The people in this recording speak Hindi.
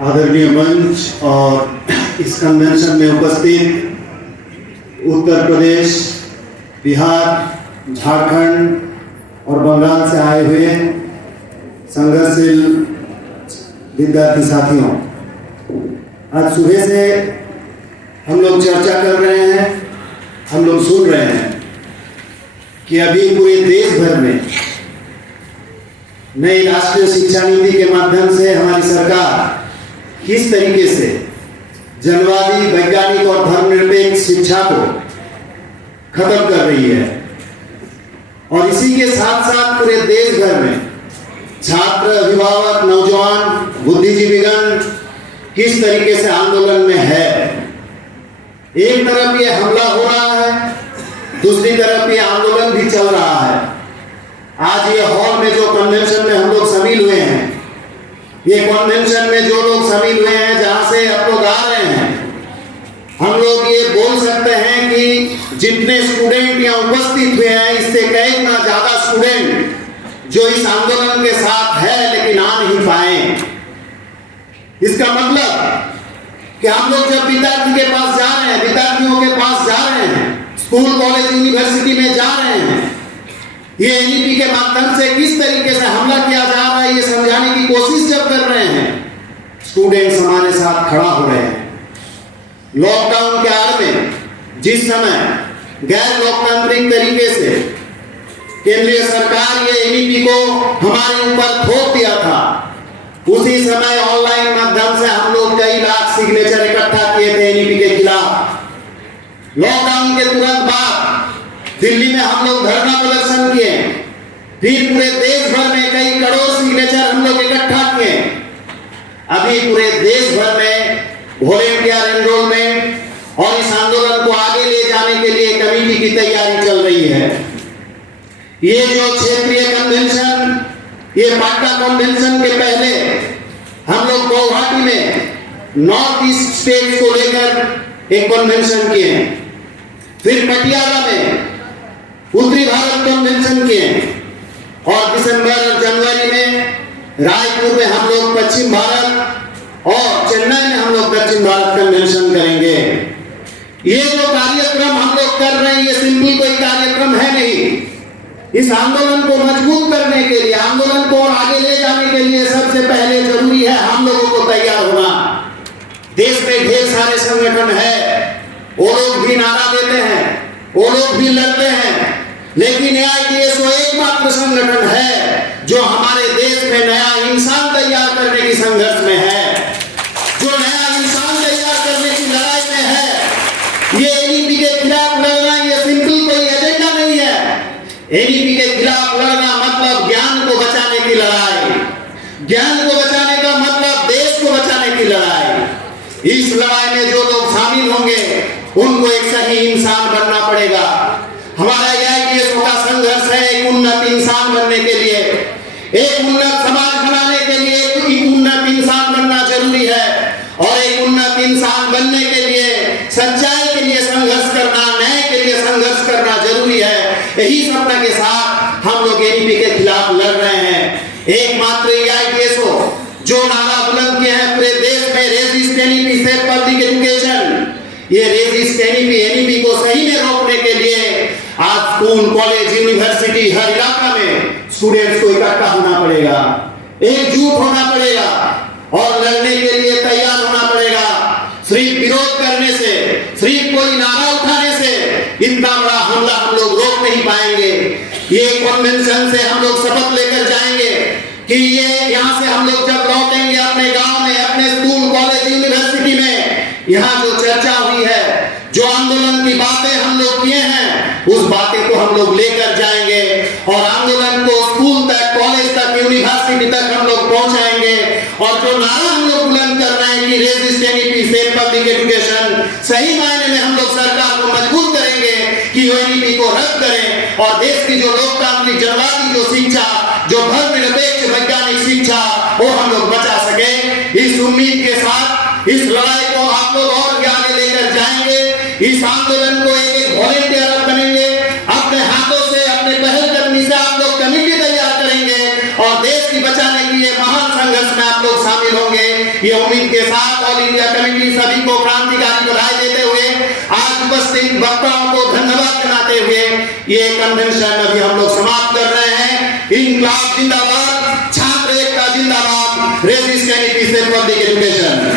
आदरणीय मंच और इस कन्वेंशन में उपस्थित उत्तर प्रदेश, बिहार, झारखंड और बंगाल से आए हुए संघर्षशील विद्यार्थी साथियों, आज सुबह से हम लोग चर्चा कर रहे हैं, हम लोग सुन रहे हैं कि अभी पूरे देश भर में नई राष्ट्रीय शिक्षा नीति के माध्यम से हमारी सरकार किस तरीके से जनवादी, वैज्ञानिक और धर्मनिरपेक्ष शिक्षा को खत्म कर रही है। और इसी के साथ साथ पूरे देश भर में छात्र, अभिभावक, नौजवान, बुद्धिजीवीगण किस तरीके से आंदोलन में है। एक तरफ ये हमला हो रहा है, दूसरी तरफ ये आंदोलन भी चल रहा है। आज ये हॉल में जो कन्वेंशन में हम लोग शामिल हुए हैं, ये कन्वेंशन में जो लोग शामिल हुए हैं, जहां से आप लोग आ रहे हैं, हम लोग ये बोल सकते हैं कि जितने स्टूडेंट यहाँ उपस्थित हुए हैं, इससे कई गुना ज्यादा स्टूडेंट जो इस आंदोलन के साथ है लेकिन आ नहीं पाए। इसका मतलब कि हम लोग जब विद्यार्थी के पास जा रहे हैं, विद्यार्थियों के पास जा रहे हैं, स्कूल, कॉलेज, यूनिवर्सिटी में जा रहे हैं, ये एनईपी के माध्यम से किस तरीके से हमला किया जा रहा है, ये समझाने की कोशिश जब कर रहे हैं, स्टूडेंट्स हमारे साथ खड़ा हो रहे हैं। लॉकडाउन के आड़ में जिस समय गैर लोकतांत्रिक तरीके से केंद्रीय सरकार ये एनईपी को हमारे ऊपर थोप दिया था, उसी समय ऑनलाइन माध्यम से हम लोग कई लाख सिग्नेचर इकट्ठा किए थे एनईपी के खिलाफ। लॉकडाउन के तुरंत बाद दिल्ली में हम लोग धरना प्रदर्शन किए, फिर पूरे देश भर में कई करोड़ सिग्नेचर हम लोग इकट्ठा किए। अभी पूरे देश भर में वॉलेंटियर एनरोलमेंट और इस आंदोलन को आगे ले जाने के लिए कमेटी की तैयारी चल रही है। ये जो क्षेत्रीय कन्वेंशन, ये पाटका कन्वेंशन के पहले हम लोग गुवाहाटी में नॉर्थ ईस्ट स्टेट को लेकर एक कन्वेंशन किए, फिर पटियाला में उत्तरी भारत कन्वेंशन किए, और दिसंबर और जनवरी में रायपुर में हम लोग पश्चिम भारत और चेन्नई में हम लोग दक्षिण भारत कन्वेंशन करेंगे। ये जो कार्यक्रम हम लोग कर रहे हैं, ये सिंपल कोई कार्यक्रम है नहीं। इस आंदोलन को मजबूत करने के लिए, आंदोलन को और आगे ले जाने के लिए सबसे पहले जरूरी है हम लोगों को तैयार होना। देश में ढेर सारे संगठन है, वो लोग भी नारा देते हैं, वो लोग भी लड़ते हैं, लेकिन एआईडीएसओ एकमात्र संगठन है जो हमारे देश में नया इंसान तैयार करने की संघर्ष में है, जो नया इंसान तैयार करने की लड़ाई में है। ये एनईपी के खिलाफ लड़ना ये सिंपल कोई एजेंडा नहीं है। एनईपी के खिलाफ लड़ना मतलब ज्ञान को बचाने की लड़ाई, ज्ञान को बचाने का मतलब देश को बचाने की लड़ाई। इस लड़ाई में जो लोग शामिल होंगे उनको एक सही इंसान बनना पड़ेगा। हमारा एआईडीएसओ का संघर्ष है एक उन्नत इंसान बनने के लिए, एक उन्नत समाज बनाने के लिए एक उन्नत इंसान बनना जरूरी है, और एक उन्नत इंसान बनने के लिए सच्चाई के लिए संघर्ष करना, न्याय के लिए संघर्ष करना जरूरी है। यही सपना के साथ हम लोग एनईपी के खिलाफ लड़ रहे हैं। एकमात्र एआईडीएसओ जो नारा बुलंद किए हैं पूरे देश में, resist NEP, safe public education, ये रेजिस्ट एनईपी को सही में रोकने के लिए आज स्कूल, कॉलेज, यूनिवर्सिटी, हर इलाका में स्टूडेंट्स को इकट्ठा होना पड़ेगा, एकजुट होना पड़ेगा और लड़ने के लिए तैयार होना पड़ेगा। सिर्फ विरोध करने से, सिर्फ कोई नारा उठाने से इतना बड़ा हमला हम लोग रोक नहीं पाएंगे। ये कन्वेंशन से हम लोग शपथ लेकर जाएंगे कि ये यहाँ से हम लोग जब लौटेंगे अपने गांव में, अपने स्कूल, कॉलेज, यूनिवर्सिटी में, यहाँ जो चर्चा हुई है, जो आंदोलन की बातें हम लोग किए हैं, उस बातें को हम लोग लेकर जाएंगे और आंदोलन को स्कूल तक, कॉलेज तक, यूनिवर्सिटी तक हम लोग पहुंचाएंगे। और जो नारा हम लोग बुलंद कर रहे हैं कि resist NEP, safe public education, सही मायने में हम लोग सरकार को मजबूर करेंगे कि एनईपी को रद्द करें और देश की जो लोकतांत्रिक, जनवादी जो शिक्षा, जो धर्मनिरपेक्ष वैज्ञानिक शिक्षा, वो हम लोग बचा सके। इस उम्मीद के साथ इस लड़ाई को आप लोग और आगे लेकर जाएंगे। इस आंदोलन को एक वॉलेंटियर बनेंगे, अपने हाथों से, अपने पहलकदमी से आप लोग कमेटी तैयार करेंगे और देश की बचाने के लिए महान संघर्ष में आप लोग शामिल होंगे। ये उम्मीद के साथ ऑल इंडिया कमेटी सभी को क्रांतिकारी बधाई देते हुए आज उपस्थित वक्ताओं को धन्यवाद जनाते हुए ये कन्वेंशन अभी हम लोग समाप्त कर रहे हैं। इनकलाब जिंदाबाद, छात्र एकता जिंदाबाद, रेजिस्टेंस पब्लिक एजुकेशन।